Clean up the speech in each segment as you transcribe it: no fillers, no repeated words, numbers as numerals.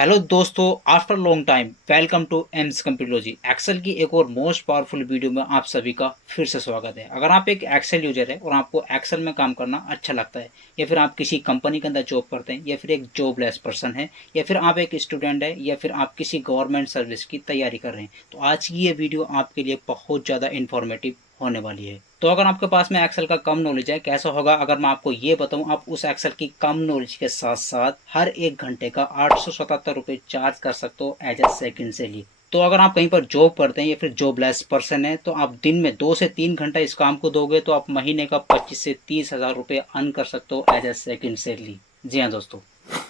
Hello दोस्तों, after long time welcome to Ems computerology. Excel की एक और मोस्ट पावरफुल वीडियो में आप सभी का फिर से स्वागत है। अगर आप एक एक्सेल यूजर है और आपको एक्सेल में काम करना अच्छा लगता है, या फिर आप किसी कंपनी के अंदर जॉब करते हैं, या फिर एक जॉबलेस पर्सन है, या फिर आप एक स्टूडेंट है, या फिर आप किसी गवर्नमेंट सर्विस की तैयारी कर रहे हैं, तो आज की ये वीडियो आपके लिए बहुत ज़्यादा इन्फॉर्मेटिव होने वाली है। तो अगर आपके पास में एक्सेल का कम नॉलेज है, कैसा होगा अगर मैं आपको ये बताऊं, आप उस एक्सेल की कम नॉलेज के साथ साथ हर एक घंटे का 877 रुपये चार्ज कर सकते हो एज ए सेकेंड सैलरी। तो अगर आप कहीं पर जॉब करते हैं या फिर जॉबलेस पर्सन है, तो आप दिन में 2 से 3 घंटा इस काम को दोगे तो आप महीने का 25 से 30 हज़ार रुपये अर्न कर सकते हो एज ए सेकेंड सैलरी। जी हाँ दोस्तों,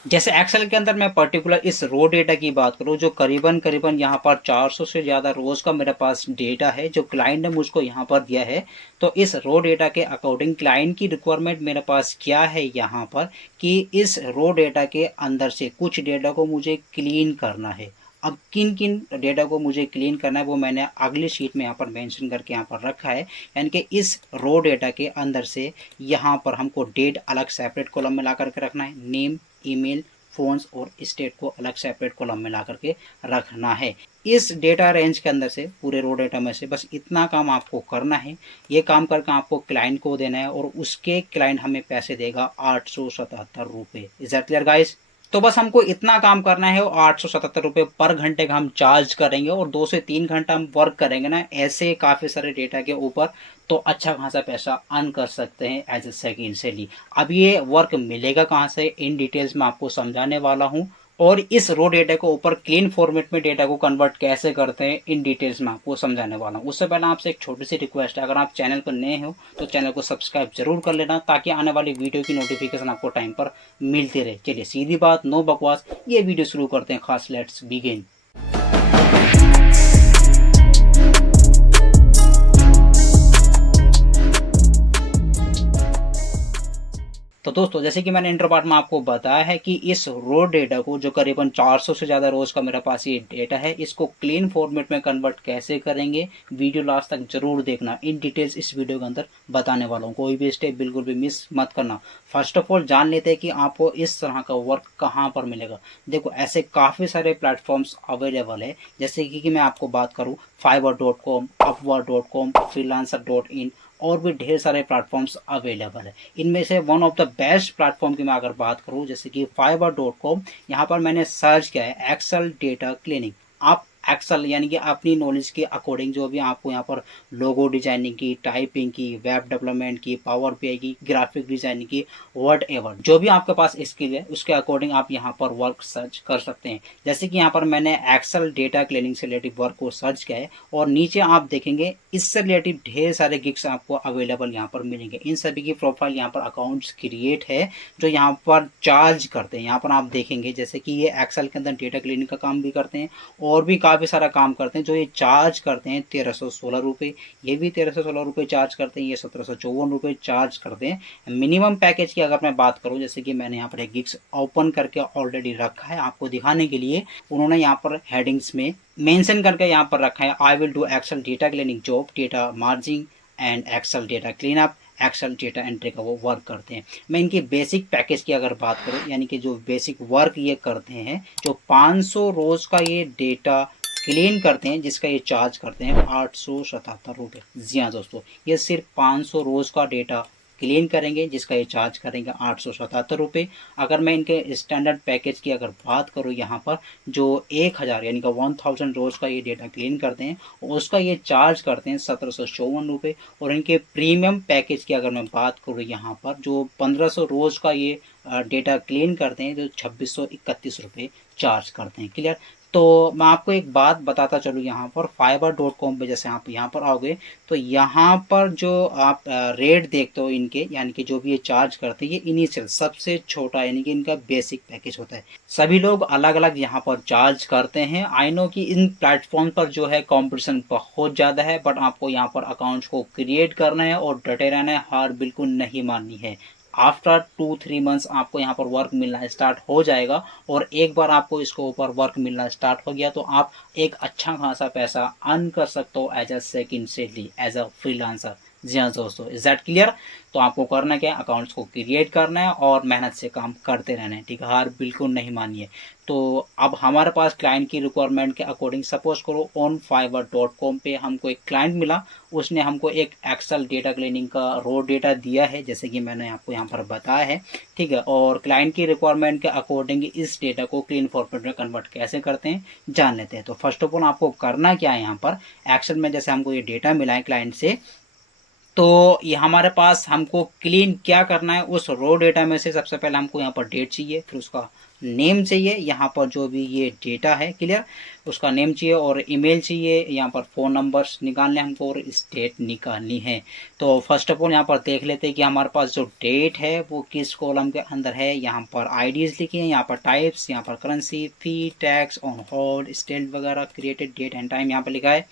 जैसे एक्सेल के अंदर मैं पर्टिकुलर इस रो डेटा की बात करूं, जो करीबन करीबन यहाँ पर 400 से ज़्यादा रोज का मेरे पास डेटा है जो क्लाइंट ने मुझको यहाँ पर दिया है। तो इस रो डेटा के अकॉर्डिंग क्लाइंट की रिक्वायरमेंट मेरे पास क्या है यहाँ पर, कि इस रो डेटा के अंदर से कुछ डेटा को मुझे क्लीन करना है। अब किन किन डेटा को मुझे क्लीन करना है वो मैंने अगली शीट में यहाँ पर मेंशन करके यहाँ पर रखा है। यानी कि इस रो डेटा के अंदर से यहाँ पर हमको डेट अलग सेपरेट कॉलम में ला करके रखना है, नेम, ईमेल, फोन्स और स्टेट को अलग सेपरेट कॉलम में ला करके रखना है। इस डेटा रेंज के अंदर से, पूरे रो डेटा में से बस इतना काम आपको करना है। ये काम करके आपको क्लाइंट को देना है और उसके क्लाइंट हमें पैसे देगा 877 रुपये। Is that clear guys? तो बस हमको इतना काम करना है और 877 रुपये पर घंटे का हम चार्ज करेंगे और 2 से 3 घंटा हम वर्क करेंगे ना ऐसे काफ़ी सारे डेटा के ऊपर, तो अच्छा खासा पैसा अर्न कर सकते हैं एज ए सेकेंड सैलरी। अब ये वर्क मिलेगा कहाँ से, इन डिटेल्स में आपको समझाने वाला हूँ। और इस रो डेटा को ऊपर क्लीन फॉर्मेट में डेटा को कन्वर्ट कैसे करते हैं, इन डिटेल्स में आपको समझाने वाला हूँ। उससे पहले आपसे एक छोटी सी रिक्वेस्ट है, अगर आप चैनल पर नए हो तो चैनल को सब्सक्राइब जरूर कर लेना, ताकि आने वाली वीडियो की नोटिफिकेशन आपको टाइम पर मिलती रहे। चलिए सीधी बात, नो बकवास, ये वीडियो शुरू करते हैं खास। Let's begin. तो दोस्तों, जैसे कि मैंने इंटर पार्ट में आपको बताया है कि इस रो डेटा को, जो करीबन 400 से ज़्यादा रोज का मेरे पास ये डेटा है, इसको क्लीन फॉर्मेट में कन्वर्ट कैसे करेंगे, वीडियो लास्ट तक जरूर देखना। इन डिटेल्स इस वीडियो के अंदर बताने वाला हूँ, कोई भी स्टेप बिल्कुल भी मिस मत करना। फर्स्ट ऑफ ऑल जान लेते हैं कि आपको इस तरह का वर्क कहाँ पर मिलेगा। देखो, ऐसे काफ़ी सारे प्लेटफॉर्म्स अवेलेबल है, जैसे कि मैं आपको बात करूँ, fiverr.com, upwork.com, freelancer.in, और भी ढेर सारे प्लेटफॉर्म्स अवेलेबल है। इनमें से one of the best platform की मैं अगर बात करूं, जैसे कि fiverr.com, यहाँ पर मैंने सर्च किया है एक्सेल डेटा क्लीनिंग। आप एक्सेल यानी कि अपनी नॉलेज के अकॉर्डिंग जो भी आपको यहाँ पर लोगो डिजाइनिंग की, टाइपिंग की, वेब डेवलपमेंट की, पावर पीआई की, ग्राफिक डिजाइनिंग की, वट एवर जो भी आपके पास स्किल है उसके अकॉर्डिंग आप यहाँ पर वर्क सर्च कर सकते हैं। जैसे कि यहाँ पर मैंने एक्सेल डेटा क्लीनिंग से रिलेटिव वर्क को सर्च किया है और नीचे आप देखेंगे इससे रिलेटिव ढेर सारे गिग्स आपको अवेलेबल यहाँ पर मिलेंगे। इन सभी की प्रोफाइल यहाँ पर अकाउंट्स क्रिएट है जो यहाँ पर चार्ज करते हैं। यहाँ पर आप देखेंगे जैसे कि ये एक्सेल के अंदर डेटा क्लीनिंग का काम भी करते हैं और भी काफ़ी सारा काम करते हैं। जो ये चार्ज करते हैं 1316 रुपये, ये भी 1316 रुपये चार्ज करते हैं, ये 1754 रुपये चार्ज करते हैं। मिनिमम पैकेज की अगर मैं बात करूँ, जैसे कि मैंने यहाँ पर एक गिग्स ओपन करके ऑलरेडी रखा है आपको दिखाने के लिए, उन्होंने यहाँ पर हेडिंग्स में मेंशन करके यहाँ पर रखा है, I will do Excel data cleaning job, data merging and Excel data clean up, Excel data entry का वो वर्क करते हैं। मैं इनकी बेसिक पैकेज की अगर बात करूं, यानी कि जो बेसिक वर्क ये करते हैं, जो 500 रोज का ये डेटा क्लीन करते हैं, जिसका ये चार्ज करते हैं 877 रुपये। जी हाँ दोस्तों, ये सिर्फ 500 रोज का डेटा क्लीन करेंगे, जिसका ये चार्ज करेंगे 877 रुपये। अगर मैं इनके स्टैंडर्ड पैकेज की अगर बात करूँ, यहाँ पर जो 1000 यानी कि 1000 रोज का ये डेटा क्लीन करते हैं, उसका ये चार्ज करते हैं 1754 रुपये। और इनके प्रीमियम पैकेज की अगर मैं बात करूँ, यहाँ पर जो 1500 रोज का ये डेटा क्लीन करते हैं, जो 2631 रुपये चार्ज करते हैं। क्लियर? तो मैं आपको एक बात बताता चलूँ, यहाँ पर fiverr.com पे जैसे आप यहाँ पर आओगे तो यहाँ पर जो आप रेट देखते हो इनके, यानी कि जो भी ये चार्ज करते हैं, ये इनिशियल सबसे छोटा यानी कि इनका बेसिक पैकेज होता है। सभी लोग अलग अलग यहाँ पर चार्ज करते हैं। आई नो कि इन प्लेटफॉर्म पर जो है कंपटीशन बहुत ज़्यादा है, बट आपको यहाँ पर अकाउंट्स को क्रिएट करना है और डटे रहना है, हार बिल्कुल नहीं माननी है। आफ्टर 2-3 मंथ्स आपको यहाँ पर वर्क मिलना स्टार्ट हो जाएगा और एक बार आपको इसको ऊपर वर्क मिलना स्टार्ट हो गया तो आप एक अच्छा खासा पैसा अर्न कर सकते हो as a second salary, as a freelancer. जी हाँ दोस्तों, इज दैट क्लियर। तो आपको करना क्या है, अकाउंट्स को क्रिएट करना है और मेहनत से काम करते रहना है, ठीक है, हार बिल्कुल नहीं मानिए। तो अब हमारे पास क्लाइंट की रिक्वायरमेंट के अकॉर्डिंग सपोज करो ऑन fiverr.com पे हमको एक क्लाइंट मिला, उसने हमको एक एक्सेल डेटा क्लीनिंग का रो डेटा दिया है, जैसे कि मैंने आपको यहाँ पर बताया है, ठीक है। और क्लाइंट की रिक्वायरमेंट के अकॉर्डिंग इस डेटा को क्लीन फॉर्मेट में कन्वर्ट कैसे करते हैं जान लेते हैं। तो फर्स्ट ऑफ ऑल आपको करना क्या है, यहाँ पर एक्सेल में जैसे हमको ये डेटा मिला है क्लाइंट से, तो ये हमारे पास हमको क्लीन क्या करना है, उस रो डेटा में से सबसे पहले हमको यहाँ पर डेट चाहिए, फिर उसका नेम चाहिए, यहाँ पर जो भी ये डेटा है क्लियर, उसका नेम चाहिए और ईमेल चाहिए, यहाँ पर फ़ोन नंबर्स निकालने हमको और स्टेट निकालनी है। तो फर्स्ट ऑफ ऑल यहाँ पर देख लेते हैं कि हमारे पास जो डेट है वो किस कॉलम के अंदर है। यहाँ पर आईडीज़ लिखी हैं, यहाँ पर टाइप्स, यहाँ पर currency, fee, tax, on hold, state वगैरह, क्रिएटेड डेट एंड टाइम यहाँ पर लिखा है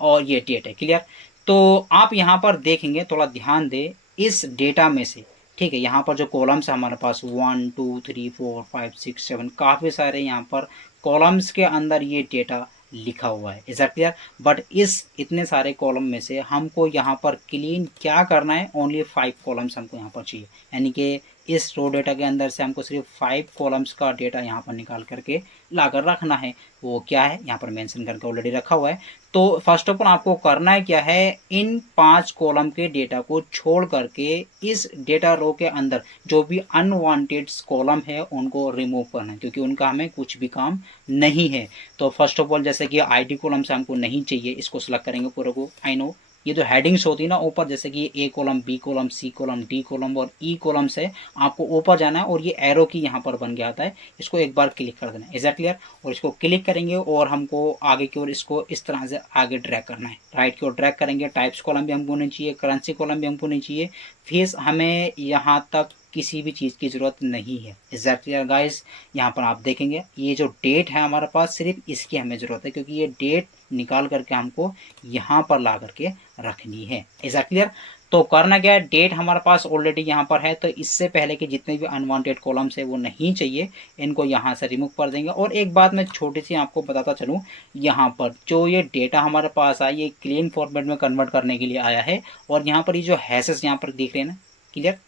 और ये डेट है क्लियर। तो आप यहाँ पर देखेंगे, थोड़ा ध्यान दें इस डेटा में से, ठीक है, यहाँ पर जो कॉलम्स है हमारे पास 1 2 3 4 5 6 7 काफ़ी सारे यहाँ पर कॉलम्स के अंदर ये डेटा लिखा हुआ है, इज दैट क्लियर। बट इस इतने सारे कॉलम में से हमको यहाँ पर क्लीन क्या करना है, ओनली 5 कॉलम्स हमको यहाँ पर चाहिए, यानी कि इस रो डेटा के अंदर से हमको सिर्फ 5 कॉलम्स का डेटा यहाँ पर निकाल करके ला कर रखना है। वो क्या है यहाँ पर मेंशन करके ऑलरेडी रखा हुआ है। तो फर्स्ट ऑफ ऑल आपको करना है क्या है, इन 5 कॉलम के डेटा को छोड़ करके इस डेटा रो के अंदर जो भी अनवांटेड कॉलम है उनको रिमूव करना है, क्योंकि उनका हमें कुछ भी काम नहीं है। तो फर्स्ट ऑफ ऑल जैसे कि आईडी कॉलम से हमको नहीं चाहिए, इसको सिलेक्ट करेंगे पूरे को। आई नो ये जो हेडिंग्स होती है ना ऊपर, जैसे कि A column, B column, C column, D column और ई कॉलम से आपको ऊपर जाना है और ये एरो की यहाँ पर बन गया आता है, इसको एक बार क्लिक कर देना है, इज दैट क्लियर। और इसको क्लिक करेंगे और हमको आगे की ओर इसको इस तरह से आगे ड्रैग करना है, राइट की ओर ड्रैग करेंगे। टाइप्स कॉलम भी हमको नहीं चाहिए, करेंसी कॉलम भी हमको नहीं चाहिए, फीस हमें यहाँ तक किसी भी चीज़ की ज़रूरत नहीं है, इज दैट क्लियर गाइस। यहाँ पर आप देखेंगे ये जो डेट है हमारे पास सिर्फ इसकी हमें ज़रूरत है, क्योंकि ये डेट निकाल करके हमको यहाँ पर ला करके रखनी है, इज दैट क्लियर। तो करना क्या है, डेट हमारे पास ऑलरेडी यहाँ पर है, तो इससे पहले के जितने भी अनवांटेड कॉलम्स है वो नहीं चाहिए, इनको यहाँ से रिमूव कर देंगे। और एक बात मैं छोटी सी आपको बताता चलूँ, यहाँ पर जो ये डेटा हमारे पास आया ये क्लीन फॉर्मेट में कन्वर्ट करने के लिए आया है। और यहाँ पर ये जो हैशेस यहाँ पर दिख रहे हैं ना क्लियर,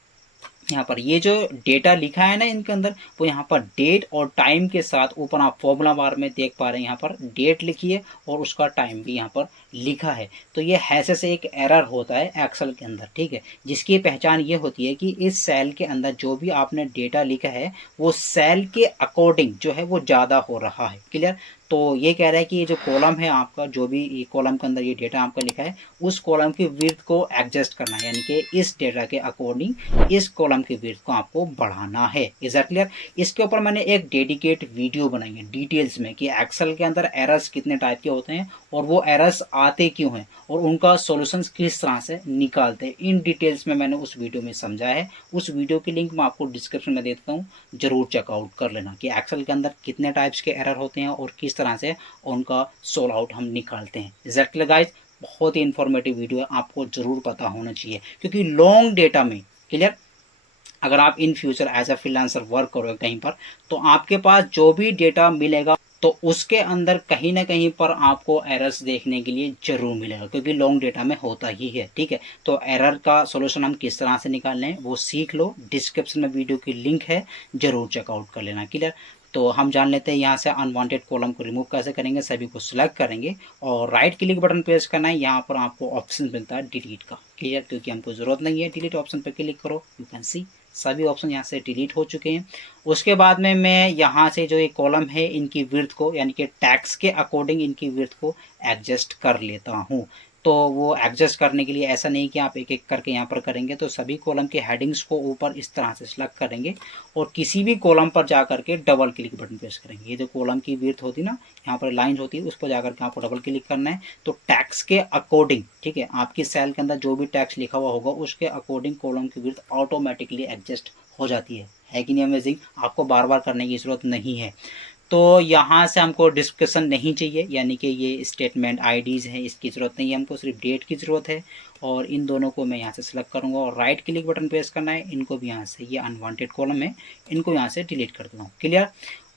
यहाँ पर ये जो डेटा लिखा है ना इनके अंदर, वो यहाँ पर डेट और टाइम के साथ ऊपर आप फॉर्मूला बार में देख पा रहे हैं, यहाँ पर डेट लिखी है और उसका टाइम भी यहाँ पर लिखा है। तो ये हैसे से एक एरर होता है एक्सेल के अंदर, ठीक है, जिसकी पहचान ये होती है कि इस सेल के अंदर जो भी आपने डेटा लिखा है वो सेल के अकॉर्डिंग जो है वो ज़्यादा हो रहा है, क्लियर। तो ये कह रहा है कि ये जो कॉलम है आपका, जो भी ये कॉलम के अंदर ये डेटा आपका लिखा है, उस कॉलम की विड्थ को एडजस्ट करना है, यानी कि इस डेटा के अकॉर्डिंग इस कॉलम की विड्थ को आपको बढ़ाना है, इज दैट क्लियर। इसके ऊपर मैंने एक डेडिकेट वीडियो बनाई है डिटेल्स में कि एक्सेल के अंदर एरर्स कितने टाइप के होते हैं और वो एरर्स आते क्यों हैं और उनका सॉल्यूशंस किस तरह से निकालते हैं, इन डिटेल्स में मैंने उस वीडियो में समझाया है। उस वीडियो की लिंक मैं आपको डिस्क्रिप्शन में देता हूँ, जरूर चेकआउट कर लेना कि एक्सेल के अंदर कितने टाइप्स के एरर होते हैं और किस तरह से उनका सोल्व आउट हम निकालते हैं। एग्जैक्टली गाइस, बहुत ही इंफॉर्मेटिव वीडियो है, आपको जरूर पता होना चाहिए, क्योंकि लॉन्ग डेटा में क्लियर, अगर आप in future as a freelancer work करोगे कहीं पर, तो आपके पास जो भी डेटा मिलेगा तो उसके अंदर कहीं ना कहीं पर आपको एरर्स देखने के लिए जरूर मिलेगा, क्योंकि लॉन्ग डेटा में होता ही है, ठीक है। तो एरर का सॉल्यूशन हम किस तरह से निकालने हैं वो सीख लो, डिस्क्रिप्शन में वीडियो की लिंक है, जरूर चेकआउट कर लेना, क्लियर। तो हम जान लेते हैं यहाँ से अनवांटेड कॉलम को रिमूव कैसे करेंगे। सभी को सिलेक्ट करेंगे और राइट क्लिक बटन प्रेस करना है, यहाँ पर आपको ऑप्शन मिलता है डिलीट का, क्लियर, क्योंकि हमको ज़रूरत नहीं है। डिलीट ऑप्शन पर क्लिक करो, यू कैन सी सभी ऑप्शन यहाँ से डिलीट हो चुके हैं। उसके बाद में मैं यहाँ से जो ये कॉलम है इनकी विड्थ को, यानी कि टैक्स के अकॉर्डिंग इनकी विड्थ को एडजस्ट कर लेता हूँ। तो वो एडजस्ट करने के लिए ऐसा नहीं कि आप एक एक करके यहाँ पर करेंगे, तो सभी कॉलम के हेडिंग्स को ऊपर इस तरह से सिलेक्ट करेंगे और किसी भी कॉलम पर जा करके डबल क्लिक बटन प्रेस करेंगे। ये जो कॉलम की विड्थ होती है ना, यहाँ पर लाइन होती है, उस पर जाकर के आपको डबल क्लिक करना है। तो टैक्स के अकॉर्डिंग, ठीक है, आपकी सेल के अंदर जो भी टैक्स लिखा हुआ होगा उसके अकॉर्डिंग कॉलम की विड्थ ऑटोमेटिकली एडजस्ट हो जाती है कि नहीं अमेजिंग। आपको बार बार करने की ज़रूरत नहीं है। तो यहाँ से हमको डिस्क्रिप्शन नहीं चाहिए, यानी कि ये स्टेटमेंट आईडीज़ हैं, इसकी ज़रूरत नहीं है, हमको सिर्फ डेट की ज़रूरत है। और इन दोनों को मैं यहाँ से सिलेक्ट करूँगा और राइट क्लिक बटन प्रेस करना है। इनको भी यहाँ से, ये अनवांटेड कॉलम है, इनको यहाँ से डिलीट कर देता हूँ, क्लियर।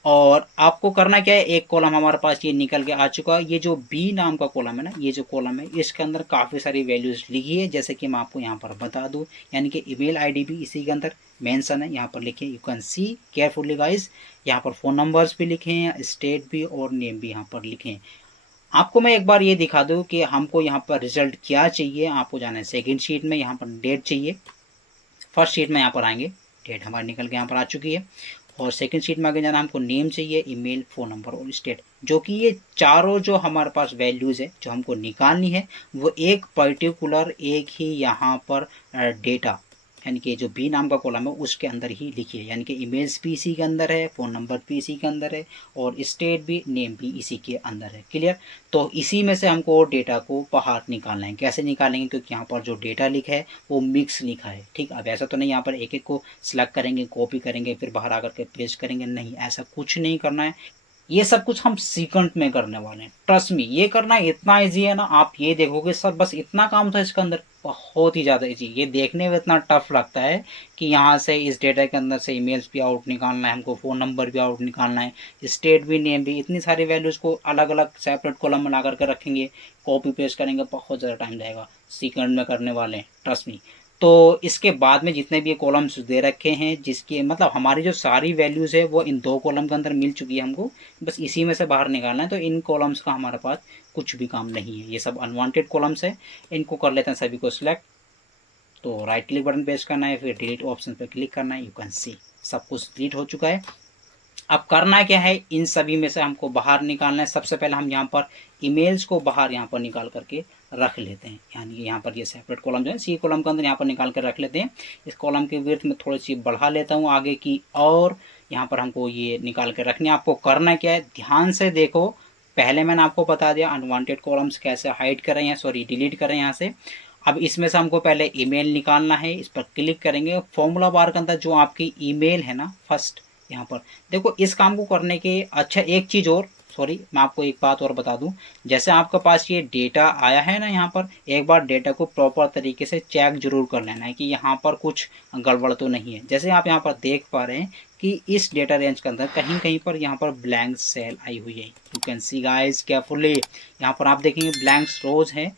और आपको करना क्या है, एक कॉलम हमारे पास ये निकल के आ चुका है। ये जो बी नाम का कॉलम है ना, ये जो कॉलम है इसके अंदर काफ़ी सारी वैल्यूज़ लिखी है, जैसे कि मैं आपको यहाँ पर बता दूँ। यानी कि ईमेल आईडी भी इसी के अंदर मेंशन है, यहाँ पर लिखे, you can see carefully guys. यहाँ पर फ़ोन नंबर्स भी लिखे हैं, स्टेट भी और नेम भी यहाँ पर लिखे हैं। आपको मैं एक बार ये दिखा दूँ कि हमको यहाँ पर रिजल्ट क्या चाहिए। आपको जाना है सेकेंड शीट में, यहाँ पर डेट चाहिए। फर्स्ट शीट में यहाँ पर आएंगे, डेट हमारी निकल के यहाँ पर आ चुकी है। और सेकंड शीट में आगे जाना, हमको नेम चाहिए, ईमेल, फ़ोन नंबर और स्टेट, जो कि ये चारों जो हमारे पास वैल्यूज़ है जो हमको निकालनी है, वो एक पर्टिकुलर एक ही यहाँ पर डेटा, यानी कि जो बी नाम का कॉलम है उसके अंदर ही लिखिए। यानी कि ईमेल्स भी इसी के अंदर है, फ़ोन नंबर भी इसी के अंदर है और स्टेट भी, नेम भी इसी के अंदर है। क्लियर? तो इसी में से हमको डेटा को बाहर निकालना है। कैसे निकालेंगे? क्योंकि यहाँ पर जो डेटा लिखा है वो मिक्स लिखा है। ठीक, अब ऐसा तो नहीं यहाँ पर एक एक को सिलेक्ट करेंगे, कॉपी करेंगे, फिर बाहर आकर के पेस्ट करेंगे, नहीं, ऐसा कुछ नहीं करना है। ये सब कुछ हम सीक्वेंट में करने वाले हैं। ट्रस्ट मी, ये करना इतना इजी है ना, आप ये देखोगे सर बस इतना काम था इसके अंदर। बहुत ही ज़्यादा इजी, ये देखने में इतना टफ लगता है कि यहाँ से इस डेटा के अंदर से ईमेल्स भी आउट निकालना है हमको, फ़ोन नंबर भी आउट निकालना है, स्टेट भी, नेम भी, इतनी सारी वैल्यूज़ को अलग अलग सेपरेट कॉलम बना करके रखेंगे, कॉपी पेस्ट करेंगे, बहुत ज़्यादा टाइम जाएगा। सीक्वेंट में करने वाले हैं, ट्रस्ट मी। तो इसके बाद में जितने भी ये कॉलम्स दे रखे हैं, जिसके मतलब हमारी जो सारी वैल्यूज़ है वो इन दो कॉलम के अंदर मिल चुकी है हमको, बस इसी में से बाहर निकालना है। तो इन कॉलम्स का हमारे पास कुछ भी काम नहीं है, ये सब अनवांटेड कॉलम्स है। इनको कर लेते हैं सभी को सिलेक्ट। तो राइट क्लिक बटन प्रेस करना है, फिर डिलीट ऑप्शन पर क्लिक करना है। यू कैन सी सब कुछ डिलीट हो चुका है। अब करना क्या है, इन सभी में से हमको बाहर निकालना है। सबसे पहले हम यहाँ पर ईमेल्स को बाहर यहाँ पर निकाल करके रख लेते हैं। यानी कि यहाँ पर ये सेपरेट कॉलम जो है सी कॉलम के अंदर यहाँ पर निकाल कर रख लेते हैं। इस कॉलम की विड्थ में थोड़ी सी बढ़ा लेता हूँ आगे की, और यहाँ पर हमको ये निकाल कर रखनी है। आपको करना क्या है, ध्यान से देखो। पहले मैंने आपको बता दिया अनवांटेड कॉलम्स कैसे हाइड करें, या सॉरी डिलीट करें यहाँ से। अब इसमें से हमको पहले ईमेल निकालना है, इस पर क्लिक करेंगे। फॉर्मूला बार के अंदर जो आपकी ईमेल है ना, फर्स्ट यहाँ पर देखो, इस काम को करने के अच्छा एक चीज़ और, सॉरी मैं आपको एक बात और बता दूं। जैसे आपके पास ये डेटा आया है ना, यहाँ पर एक बार डेटा को प्रॉपर तरीके से चेक जरूर कर लेना है कि यहाँ पर कुछ गड़बड़ तो नहीं है। जैसे आप यहाँ पर देख पा रहे हैं कि इस डेटा रेंज के अंदर कहीं कहीं पर यहाँ पर ब्लैंक सेल आई हुई है। You can see guys carefully, यहाँ पर आप देखेंगे ब्लैंक रोज है।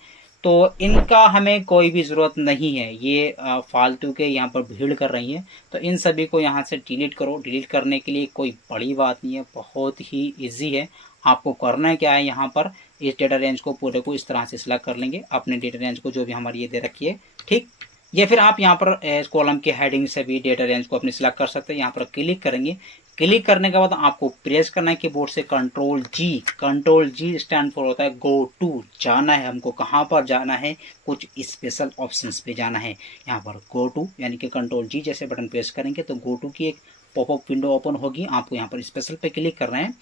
तो इनका हमें कोई भी ज़रूरत नहीं है, ये फालतू के यहाँ पर भीड़ कर रही हैं। तो इन सभी को यहाँ से डिलीट करो। डिलीट करने के लिए कोई बड़ी बात नहीं है, बहुत ही इजी है। आपको करना है क्या है, यहाँ पर इस डेटा रेंज को पूरे को इस तरह से सिलेक्ट कर लेंगे, अपने डेटा रेंज को जो भी हमारी ये दे रखी है, ठीक। या फिर आप यहाँ पर कॉलम के हेडिंग से भी डेटा रेंज को अपने सिलेक्ट कर सकते हैं। यहाँ पर क्लिक करेंगे। क्लिक करने के बाद आपको प्रेस करना है कीबोर्ड से control G. Control G stand for होता है गो टू, जाना है हमको कहाँ पर जाना है, कुछ स्पेशल ऑप्शंस पे जाना है। यहाँ पर गो टू यानी कि कंट्रोल जी जैसे बटन प्रेस करेंगे तो गो टू की एक पॉपअप विंडो ओपन होगी। आपको यहाँ पर स्पेशल पे क्लिक करना है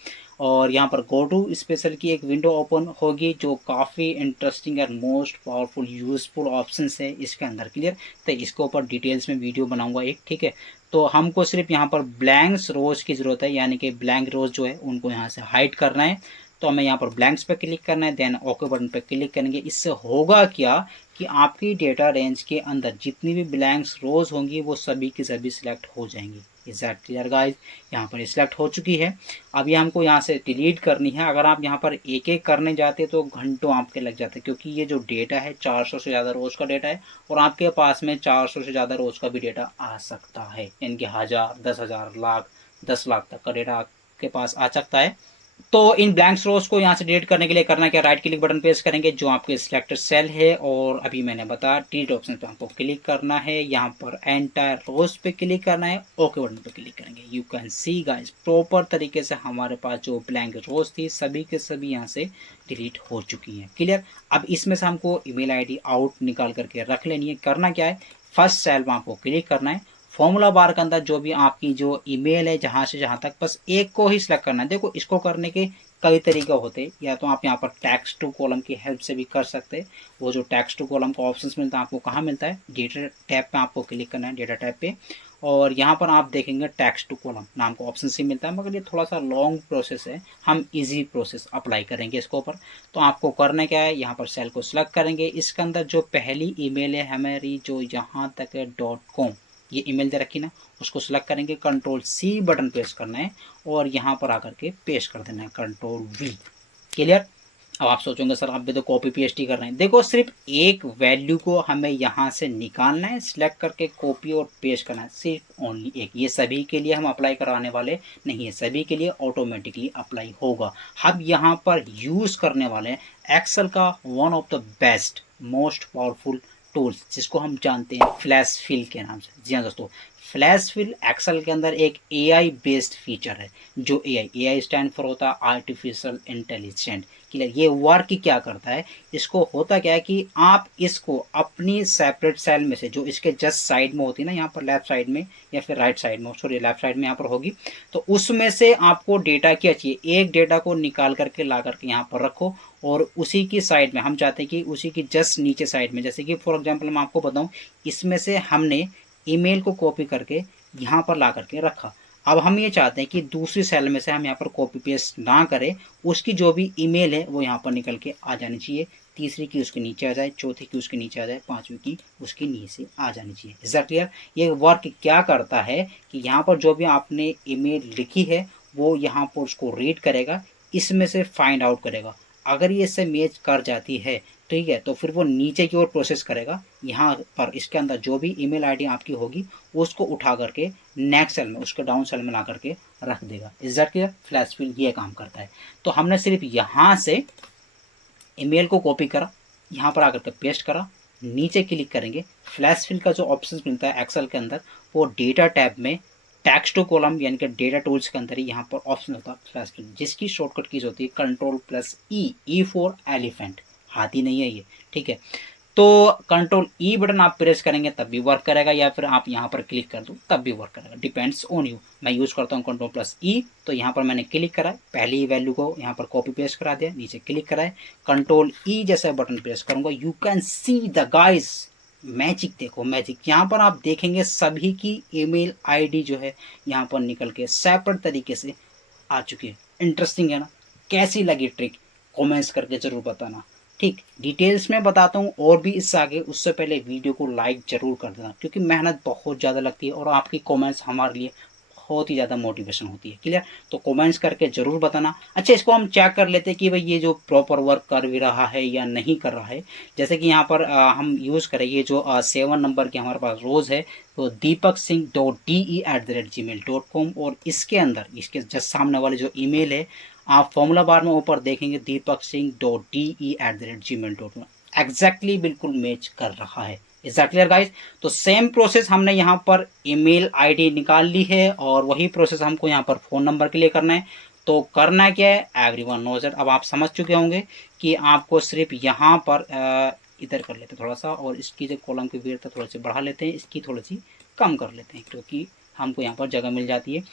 और यहाँ पर गो टू स्पेशल की एक विंडो ओपन होगी जो काफ़ी इंटरेस्टिंग और मोस्ट पावरफुल यूजफुल ऑप्शन है इसके अंदर। क्लियर? तो इसके ऊपर डिटेल्स में वीडियो बनाऊंगा एक, ठीक है। तो हमको सिर्फ यहाँ पर ब्लैंक्स रोज की ज़रूरत है, यानी कि ब्लैंक रोज जो है उनको यहाँ से हाइड करना है। तो हमें यहाँ पर ब्लैंक्स पे क्लिक करना है, देन ओके बटन पे क्लिक करेंगे। इससे होगा क्या कि आपकी डेटा रेंज के अंदर जितनी भी ब्लैंक्स रोज होंगी वो सभी की सभी सिलेक्ट हो जाएंगी। Is that clear guys? यहाँ पर सिलेक्ट हो चुकी है। अब ये हमको यहाँ से डिलीट करनी है। अगर आप यहाँ पर एक एक करने जाते तो घंटों आपके लग जाते, क्योंकि ये जो डेटा है 400 से ज़्यादा रोज़ का डेटा है और आपके पास में 400 से ज़्यादा रोज़ का भी डेटा आ सकता है, यानी कि 1000, 10,000, लाख, 10 लाख तक का डेटा आपके पास आ सकता है। तो इन ब्लैंक्स रोज को यहाँ से डिलीट करने के लिए करना क्या, राइट क्लिक बटन प्रेस करेंगे जो आपके सिलेक्टेड सेल है और अभी मैंने बताया डिलीट ऑप्शन पे आपको क्लिक करना है। यहाँ पर एंटायर रोज पे क्लिक करना है, ओके बटन पे क्लिक करेंगे। You can see guys proper तरीके से हमारे पास जो ब्लैंक रोज थी सभी के सभी यहाँ से डिलीट हो चुकी हैं। क्लियर? अब इसमें से हमको ईमेल आईडी आउट निकाल करके रख लेनी है। करना क्या है, फर्स्ट सेल में आपको क्लिक करना है। फॉर्मूला बार के अंदर जो भी आपकी जो ईमेल है जहाँ से जहाँ तक, बस एक को ही सिलेक्ट करना है। देखो इसको करने के कई तरीके होते हैं, या तो आप यहाँ पर टेक्स्ट टू कॉलम की हेल्प से भी कर सकते हैं। वो जो टेक्स्ट टू कॉलम का ऑप्शन मिलता है आपको कहाँ मिलता है, डेटा टैब पे आपको क्लिक करना है, डेटा टैब पे। और यहाँ पर आप देखेंगे टेक्स्ट टू कॉलम नाम का ऑप्शन से मिलता है, मगर ये थोड़ा सा लॉन्ग प्रोसेस है, हम इजी प्रोसेस अप्लाई करेंगे इसके ऊपर। तो आपको करना क्या है, यहाँ पर सेल को सिलेक्ट करेंगे। इसके अंदर जो पहली ईमेल है हमारी जो यहाँ तक है .com, ये ईमेल दे रखी ना, उसको सिलेक्ट करेंगे, कंट्रोल सी बटन प्रेस करना है और यहाँ पर आकर के पेस्ट कर देना है, कंट्रोल वी। क्लियर। अब आप सोचोगे सर आप भी तो कॉपी पेस्ट ही कर रहे हैं। देखो सिर्फ एक वैल्यू को हमें यहाँ से निकालना है, सिलेक्ट करके कॉपी और पेस्ट करना है, सिर्फ ओनली एक। ये सभी के लिए हम अप्लाई कराने वाले नहीं है, सभी के लिए ऑटोमेटिकली अप्लाई होगा। हम यहाँ पर यूज़ करने वाले हैं एक्सेल का one of the best most powerful tools, जिसको हम जानते हैं फ्लैश फिल के नाम से। जी हाँ दोस्तों, फ्लैश फिल एक्सेल के अंदर एक एआई बेस्ड फीचर है। जो एआई स्टैंड फॉर होता है आर्टिफिशियल इंटेलिजेंट। क्लियर। ये वर्क क्या करता है, इसको होता क्या है कि आप इसको अपनी सेपरेट सेल में से, जो इसके जस्ट साइड में होती है ना, यहाँ पर लेफ्ट साइड में या फिर राइट साइड में, सॉरी लेफ्ट साइड में यहाँ पर होगी, तो उसमें से आपको डेटा क्या चाहिए, एक डेटा को निकाल करके ला करके यहाँ पर रखो और उसी की साइड में हम चाहते हैं कि उसी की जस्ट नीचे साइड में, जैसे कि फॉर एग्जांपल मैं आपको बताऊं, इसमें से हमने ईमेल को कॉपी करके यहाँ पर ला करके रखा। अब हम ये चाहते हैं कि दूसरी सेल में से हम यहाँ पर कॉपी पेस्ट ना करें, उसकी जो भी ईमेल है वो यहाँ पर निकल के आ जानी चाहिए, तीसरी की उसके नीचे आ जाए, चौथी की उसके नीचे आ जाए, पांचवी की उसके नीचे आ जानी चाहिए। Is that clear. ये वर्क क्या करता है कि यहाँ पर जो भी आपने ईमेल लिखी है वो यहाँ पर उसको रीड करेगा, इसमें से फाइंड आउट करेगा। अगर ये इससे मैच कर जाती है, ठीक है, तो फिर वो नीचे की ओर प्रोसेस करेगा, यहाँ पर इसके अंदर जो भी ईमेल आईडी आपकी होगी उसको उठा करके नेक्स्ट सेल में, उसके डाउन सेल में ला करके रख देगा। Is that clear. Flash fill ये काम करता है। तो हमने सिर्फ यहाँ से ईमेल को कॉपी करा, यहाँ पर आकर के पेस्ट करा, नीचे क्लिक करेंगे, फ्लैश फिल का जो ऑप्शन मिलता है एक्सेल के अंदर, वो डेटा टैब में टेक्स्ट टू कॉलम यानी कि डेटा टूल्स के अंदर ही यहाँ पर ऑप्शन होता है फ्लैश फिल, जिसकी शॉर्टकट कीज होती है control plus E for elephant, हाथी नहीं है ये, ठीक है। तो कंट्रोल ई बटन आप प्रेस करेंगे तब भी वर्क करेगा, या फिर आप यहाँ पर क्लिक कर दो तब भी वर्क करेगा, डिपेंड्स ऑन यू। मैं यूज करता हूँ कंट्रोल प्लस ई, तो यहाँ पर मैंने क्लिक करा, पहली ही वैल्यू को यहाँ पर कॉपी पेस्ट करा दिया, नीचे क्लिक करा है, कंट्रोल ई जैसे बटन प्रेस करूंगा, you can see the guys magic. देखो मैजिक, यहाँ पर आप देखेंगे सभी की ईमेल आईडी जो है यहाँ पर निकल के सेपरेट तरीके से आ चुकी है। इंटरेस्टिंग है ना। कैसी लगी ट्रिक कमेंट्स करके जरूर बताना। ठीक, डिटेल्स में बताता हूँ और भी इससे आगे, उससे पहले वीडियो को लाइक जरूर कर देना, क्योंकि मेहनत बहुत ज़्यादा लगती है और आपकी कमेंट्स हमारे लिए बहुत ही ज़्यादा मोटिवेशन होती है। क्लियर। तो कमेंट्स करके जरूर बताना। अच्छा, इसको हम चेक कर लेते हैं कि भाई ये जो प्रॉपर वर्क कर भी रहा है या नहीं कर रहा है। जैसे कि यहाँ पर हम यूज़ करें, ये जो 7 नंबर की हमारे पास रोज़ है, तो deepak.singh.de@gmail.com, और इसके अंदर इसके जस्ट सामने वाले जो ईमेल है, आप फॉर्मूला बार में ऊपर देखेंगे deepaksingh.de@gmail.com, एग्जैक्टली बिल्कुल मैच कर रहा है। Is that clear guys. तो सेम प्रोसेस हमने यहाँ पर ईमेल आईडी निकाल ली है और वही प्रोसेस हमको यहाँ पर फ़ोन नंबर के लिए करना है। तो करना क्या है, एवरीवन नोज इट। अब आप समझ चुके होंगे कि आपको सिर्फ यहाँ पर इधर कर लेते हैं थोड़ा सा, और इसकी जो कॉलम की विड्थ थोड़ी सी बढ़ा लेते हैं, इसकी थोड़ी सी कम कर लेते हैं, क्योंकि हमको यहाँ पर जगह मिल जाती है।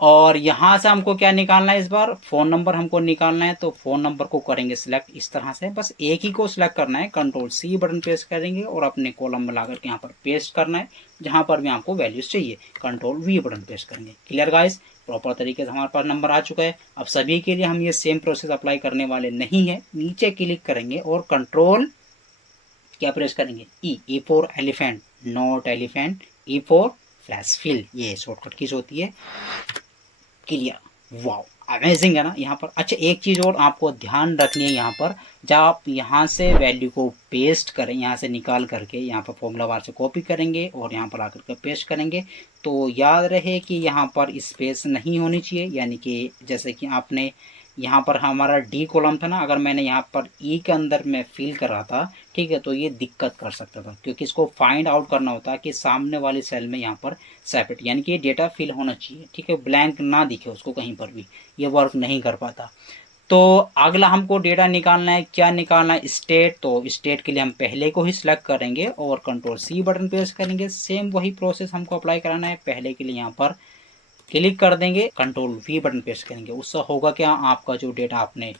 और यहाँ से हमको क्या निकालना है, इस बार फ़ोन नंबर हमको निकालना है। तो फ़ोन नंबर को करेंगे सिलेक्ट इस तरह से, बस एक ही को सिलेक्ट करना है, कंट्रोल सी बटन प्रेस करेंगे और अपने कॉलम में ला करके यहाँ पर पेस्ट करना है, जहाँ पर भी आपको वैल्यूज चाहिए, कंट्रोल वी बटन प्रेस करेंगे। Clear guys. प्रॉपर तरीके से हमारे पास नंबर आ चुका है। अब सभी के लिए हम ये सेम प्रोसेस अप्लाई करने वाले नहीं है। नीचे क्लिक करेंगे और कंट्रोल क्या प्रेस करेंगे, E for elephant, not elephant, E for flash fill, ये शॉर्टकट कीज होती है। क्लियर। वाओ, अमेजिंग है ना यहाँ पर। अच्छा, एक चीज़ और आपको ध्यान रखनी है यहाँ पर, जब आप यहाँ से वैल्यू को पेस्ट करें, यहाँ से निकाल करके यहाँ पर फॉर्मूला बार से कॉपी करेंगे और यहाँ पर आकर के पेस्ट करेंगे, तो याद रहे कि यहाँ पर स्पेस नहीं होनी चाहिए। यानी कि जैसे कि आपने यहाँ पर हमारा डी कॉलम था ना, अगर मैंने यहाँ पर ई के अंदर में फिल करा था, ठीक है, तो ये दिक्कत कर सकता था, क्योंकि इसको फाइंड आउट करना होता है कि सामने वाली सेल में यहाँ पर सेपरेट, यानी कि ये डेटा फिल होना चाहिए, ठीक है, ब्लैंक ना दिखे उसको कहीं पर भी, ये वर्क नहीं कर पाता। तो अगला हमको डेटा निकालना है, क्या निकालना है, स्टेट। तो स्टेट के लिए हम पहले को ही सिलेक्ट करेंगे और कंट्रोल सी बटन प्रेस करेंगे। सेम वही प्रोसेस हमको अप्लाई कराना है। पहले के लिए यहाँ पर क्लिक कर देंगे, कंट्रोल वी बटन प्रेस करेंगे। उससे होगा क्या, आपका जो डेटा आपने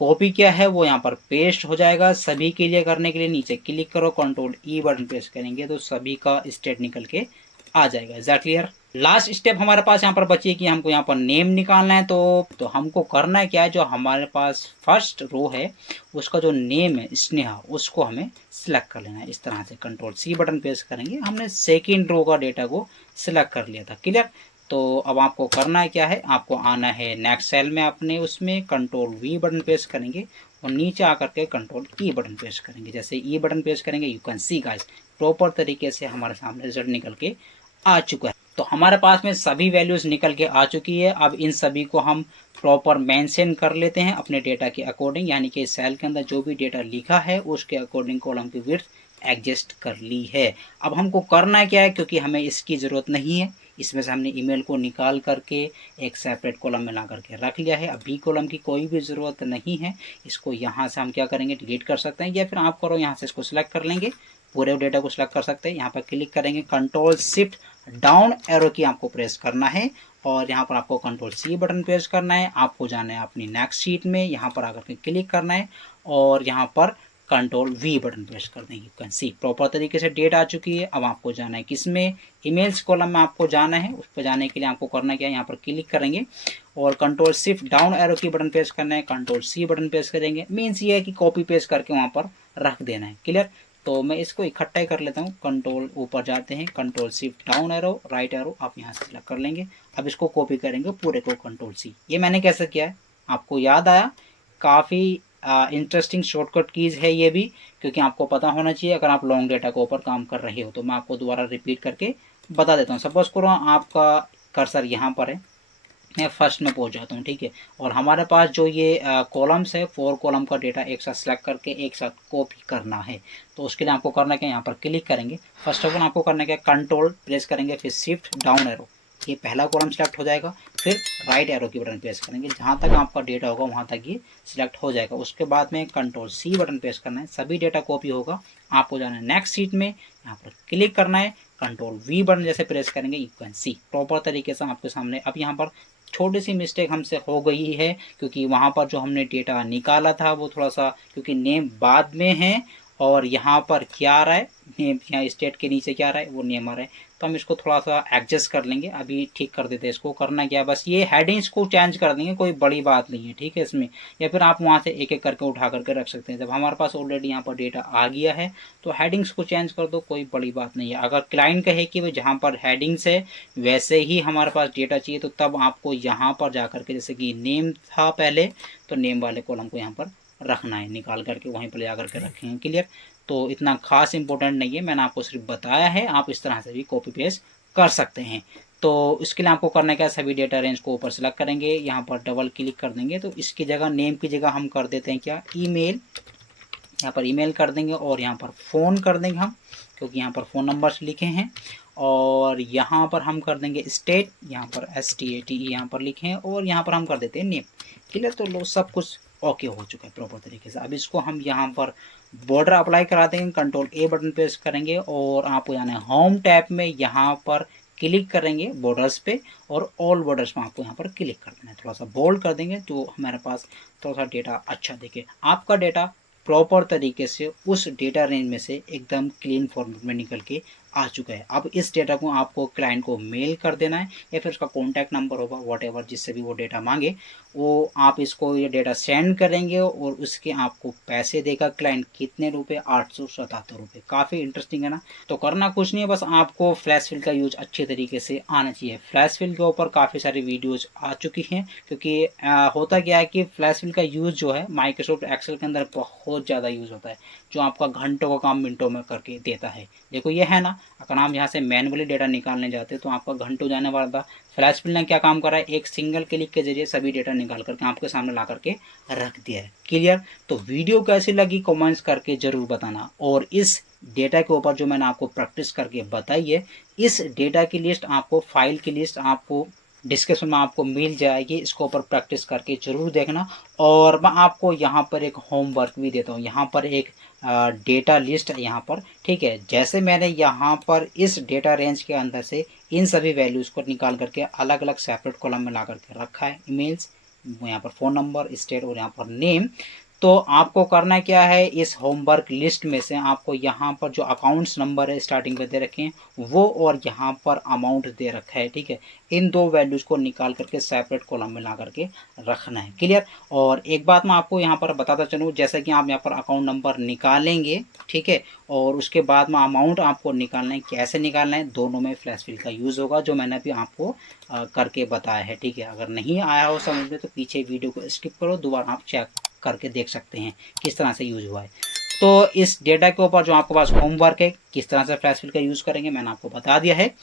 कॉपी किया है वो यहाँ पर पेस्ट हो जाएगा। सभी के लिए करने के लिए नीचे क्लिक करो, कंट्रोल ई बटन प्रेस करेंगे तो सभी का स्टेट निकल के आ जाएगा। Is that clear. Last step हमारे पास यहाँ पर बची है कि हमको यहाँ पर नेम निकालना है। तो हमको करना है क्या है, जो हमारे पास फर्स्ट रो है उसका जो नेम है स्नेहा, उसको हमें सिलेक्ट कर लेना है। इस तरह से कंट्रोल सी बटन प्रेस करेंगे, हमने सेकेंड रो का डेटा को सिलेक्ट कर लिया था। क्लियर। तो अब आपको करना है क्या है, आपको आना है नेक्स्ट सेल में, अपने उसमें कंट्रोल वी बटन प्रेस करेंगे और नीचे आकर के कंट्रोल ई बटन प्रेस करेंगे। जैसे ई बटन प्रेस करेंगे, you can see guys proper तरीके से हमारे सामने रिजल्ट निकल के आ चुका है। तो हमारे पास में सभी वैल्यूज निकल के आ चुकी है। अब इन सभी को हम प्रॉपर मेंशन कर लेते हैं अपने डेटा के अकॉर्डिंग, यानी कि सेल के अंदर जो भी डेटा लिखा है उसके अकॉर्डिंग कॉलम की विड्थ एडजस्ट कर ली है। अब हमको करना क्या है, क्योंकि हमें इसकी ज़रूरत नहीं है, इसमें से हमने ईमेल को निकाल करके एक सेपरेट कॉलम में ला करके रख लिया है। अब बी कॉलम की कोई भी ज़रूरत नहीं है। इसको यहाँ से हम क्या करेंगे, डिलीट कर सकते हैं, या फिर आप करो यहाँ से इसको सिलेक्ट कर लेंगे, पूरे डेटा को सिलेक्ट कर सकते हैं। यहाँ पर क्लिक करेंगे, कंट्रोल शिफ्ट डाउन एरो की आपको प्रेस करना है और यहाँ पर आपको कंट्रोल सी बटन प्रेस करना है। आपको जाना है अपनी नेक्स्ट शीट में, यहाँ पर आकर के क्लिक करना है और यहाँ पर कंट्रोल वी बटन प्रेस कर देंगे। यू कैन सी प्रॉपर तरीके से डेट आ चुकी है। अब आपको जाना है किस में, इमेल्स कॉलम में आपको जाना है। उस पर जाने के लिए आपको करना क्या है, यहाँ पर क्लिक करेंगे और कंट्रोल शिफ्ट डाउन एरो की बटन प्रेस करना है, कंट्रोल सी बटन प्रेस करेंगे। मीन्स ये है कि कॉपी पेस्ट करके वहाँ पर रख देना है। क्लियर। तो मैं इसको इकट्ठा ही कर लेता हूँ। कंट्रोल ऊपर जाते हैं, control shift down arrow right arrow आप यहाँ से सिलेक्ट कर लेंगे। अब इसको कॉपी करेंगे पूरे को, कंट्रोल सी। ये मैंने कैसे किया है आपको याद आया, काफ़ी इंटरेस्टिंग शॉर्टकट कीज़ है ये भी, क्योंकि आपको पता होना चाहिए अगर आप लॉन्ग डेटा के ऊपर काम कर रहे हो। तो मैं आपको दोबारा रिपीट करके बता देता हूँ। सपोज करो आपका कर्सर यहाँ पर है, मैं फर्स्ट में पहुंच जाता हूँ, ठीक है। और हमारे पास जो ये कॉलम्स है, 4 कॉलम का डेटा एक साथ सेलेक्ट करके एक साथ कॉपी करना है। तो उसके लिए आपको करना क्या है, यहाँ पर क्लिक करेंगे। फर्स्ट ऑफ ऑल आपको करना क्या है, कंट्रोल प्रेस करेंगे, फिर शिफ्ट डाउन एरो, ये पहला कॉलम सिलेक्ट हो जाएगा। फिर राइट एरो की बटन प्रेस करेंगे, जहाँ तक आपका डेटा होगा वहाँ तक ये सिलेक्ट हो जाएगा। उसके बाद में कंट्रोल सी बटन प्रेस करना है, सभी डेटा कॉपी होगा। आपको जाना है नेक्स्ट शीट में, यहाँ पर क्लिक करना है, कंट्रोल वी बटन जैसे प्रेस करेंगे, यू कैन सी प्रॉपर तरीके से आपके सामने। अब यहाँ पर छोटी सी मिस्टेक हमसे हो गई है, क्योंकि वहाँ पर जो हमने डेटा निकाला था वो थोड़ा सा, क्योंकि नेम बाद में है और यहाँ पर क्या आ रहा है, नेम यहाँ स्टेट के नीचे क्या आ रहा है वो नेम आ रहा है। तो हम इसको थोड़ा सा एडजस्ट कर लेंगे, अभी ठीक कर देते हैं इसको। करना क्या, बस ये हेडिंग्स को चेंज कर देंगे, कोई बड़ी बात नहीं है, ठीक है इसमें। या फिर आप वहाँ से एक एक करके उठा करके रख सकते हैं। जब हमारे पास ऑलरेडी यहाँ पर डेटा आ गया है तो हेडिंग्स को चेंज कर दो, कोई बड़ी बात नहीं है। अगर क्लाइंट कहे कि भाई जहाँ पर हेडिंग्स है वैसे ही हमारे पास डेटा चाहिए, तो तब आपको यहाँ पर जा करके, जैसे कि नेम था पहले, तो नेम वाले कॉलम को यहाँ पर रखना है, निकाल करके वहीं पर ले जाकर के रखेंगे। क्लियर। तो इतना खास इंपॉर्टेंट नहीं है, मैंने आपको सिर्फ बताया है, आप इस तरह से भी कॉपी पेस्ट कर सकते हैं। तो इसके लिए आपको करना क्या है, सभी डेटा रेंज को ऊपर सेलेक्ट करेंगे, यहाँ पर डबल क्लिक कर देंगे। तो इसकी जगह, नेम की जगह हम कर देते हैं क्या, ईमेल। यहाँ पर ईमेल कर देंगे और यहाँ पर फ़ोन कर देंगे हम, क्योंकि यहाँ पर फ़ोन नंबर्स लिखे हैं। और यहाँ पर हम कर देंगे स्टेट, यहाँ पर STATE यहाँ पर लिखे हैं, और यहाँ पर हम कर देते हैं नेम। क्लियर। तो लो सब कुछ ओके हो चुका है प्रॉपर तरीके से। अब इसको हम यहाँ पर बॉर्डर अप्लाई करा देंगे, कंट्रोल A बटन प्रेस करेंगे और आपको जाना है होम टैब में, यहाँ पर क्लिक करेंगे बॉर्डर्स पे और ऑल बॉर्डर्स में आपको यहाँ पर क्लिक कर देना है। थोड़ा सा बोल्ड कर देंगे तो हमारे पास थोड़ा सा डेटा अच्छा दिखे। आपका डेटा प्रॉपर तरीके से उस डेटा रेंज में से एकदम क्लीन फॉर्मेट में निकल के आ चुका है। अब इस डेटा को आपको क्लाइंट को मेल कर देना है, या फिर उसका कॉन्टैक्ट नंबर होगा, व्हाटएवर जिससे भी वो डेटा मांगे, वो आप इसको ये डेटा सेंड करेंगे और उसके आपको पैसे देगा क्लाइंट। कितने रुपए, 877 रुपये। काफ़ी इंटरेस्टिंग है ना। तो करना कुछ नहीं है, बस आपको फ्लैश फिल का यूज अच्छे तरीके से आना चाहिए। फ्लैश फिल के ऊपर काफ़ी सारी वीडियोज़ आ चुकी हैं, क्योंकि होता क्या है कि फ्लैश फिल का यूज़ जो है माइक्रोसॉफ्ट एक्सेल के अंदर बहुत ज़्यादा यूज़ होता है, जो आपका घंटों का काम मिनटों में करके देता है। देखो ये है ना, अगर हम यहाँ से मैनुअली डेटा निकालने जाते तो आपका घंटों जाने वाला था। फ्लैश फिल ने क्या काम करा है, एक सिंगल क्लिक के जरिए सभी डेटा निकाल करके आपके सामने ला करके रख दिया है। क्लियर। तो वीडियो कैसी लगी कमेंट्स करके ज़रूर बताना। और इस डेटा के ऊपर जो मैंने आपको प्रैक्टिस करके बताई है, इस डेटा की लिस्ट आपको, फाइल की लिस्ट आपको डिस्क्रिप्शन में आपको मिल जाएगी। इसको ऊपर प्रैक्टिस करके ज़रूर देखना। और मैं आपको यहाँ पर एक होमवर्क भी देता हूँ, यहाँ पर एक डेटा लिस्ट है यहाँ पर, ठीक है। जैसे मैंने यहाँ पर इस डेटा रेंज के अंदर से इन सभी वैल्यूज़ को निकाल करके अलग अलग सेपरेट कॉलम में ला करके रखा है, ईमेल्स, यहाँ पर फ़ोन नंबर, स्टेट और यहाँ पर नेम। तो आपको करना क्या है, इस होमवर्क लिस्ट में से आपको यहाँ पर जो अकाउंट्स नंबर है स्टार्टिंग में दे रखे हैं वो, और यहाँ पर अमाउंट दे रखा है, ठीक है, इन दो वैल्यूज़ को निकाल करके सेपरेट कॉलम में ला करके रखना है। क्लियर। और एक बात मैं आपको यहाँ पर बताता चलूँ, जैसे कि आप यहाँ पर अकाउंट नंबर निकालेंगे, ठीक है, और उसके बाद में अमाउंट आपको निकालना है। कैसे निकालना है, दोनों में फ्लैश फिल का यूज़ होगा, जो मैंने अभी आपको करके बताया है, ठीक है। अगर नहीं आया हो समझ में तो पीछे वीडियो को स्किप करो, दोबारा आप चेक करके देख सकते हैं किस तरह से यूज़ हुआ है। तो इस डेटा के ऊपर जो आपके पास होमवर्क है, किस तरह से फ्लैश फिल का यूज़ करेंगे मैंने आपको बता दिया है।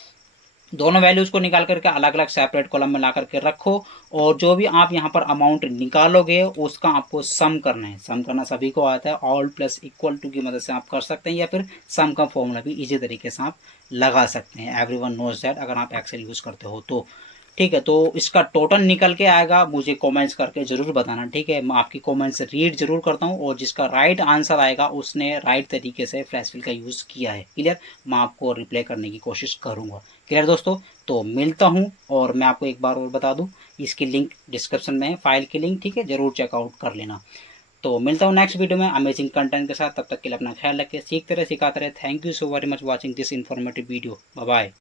दोनों वैल्यूज़ को निकाल करके अलग अलग सेपरेट कॉलम में ला करके रखो, और जो भी आप यहाँ पर अमाउंट निकालोगे उसका आपको सम करना है। सम करना सभी को आता है, ऑल प्लस इक्वल टू की मदद से आप कर सकते हैं, या फिर सम का फॉर्मूला भी इजी तरीके से आप लगा सकते हैं। एवरीवन नोज दैट, अगर आप एक्सेल यूज़ करते हो तो, ठीक है। तो इसका टोटल निकल के आएगा, मुझे कमेंट्स करके ज़रूर बताना, ठीक है। मैं आपकी कमेंट्स रीड जरूर करता हूँ, और जिसका राइट आंसर आएगा उसने राइट तरीके से फ्लैश फिल का यूज़ किया है, क्लियर, मैं आपको रिप्लाई करने की कोशिश करूँगा। क्लियर दोस्तों। तो मिलता हूँ, और मैं आपको एक बार और बता दूँ, इसकी लिंक डिस्क्रिप्शन में है, फाइल की लिंक, ठीक है, ज़रूर चेकआउट कर लेना। तो मिलता हूँ नेक्स्ट वीडियो में अमेजिंग कंटेंट के साथ। तब तक के लिए अपना ख्याल रखें, सीखते रहे, सिखाते रहे। Thank you so very much watching this informative video. Bye bye.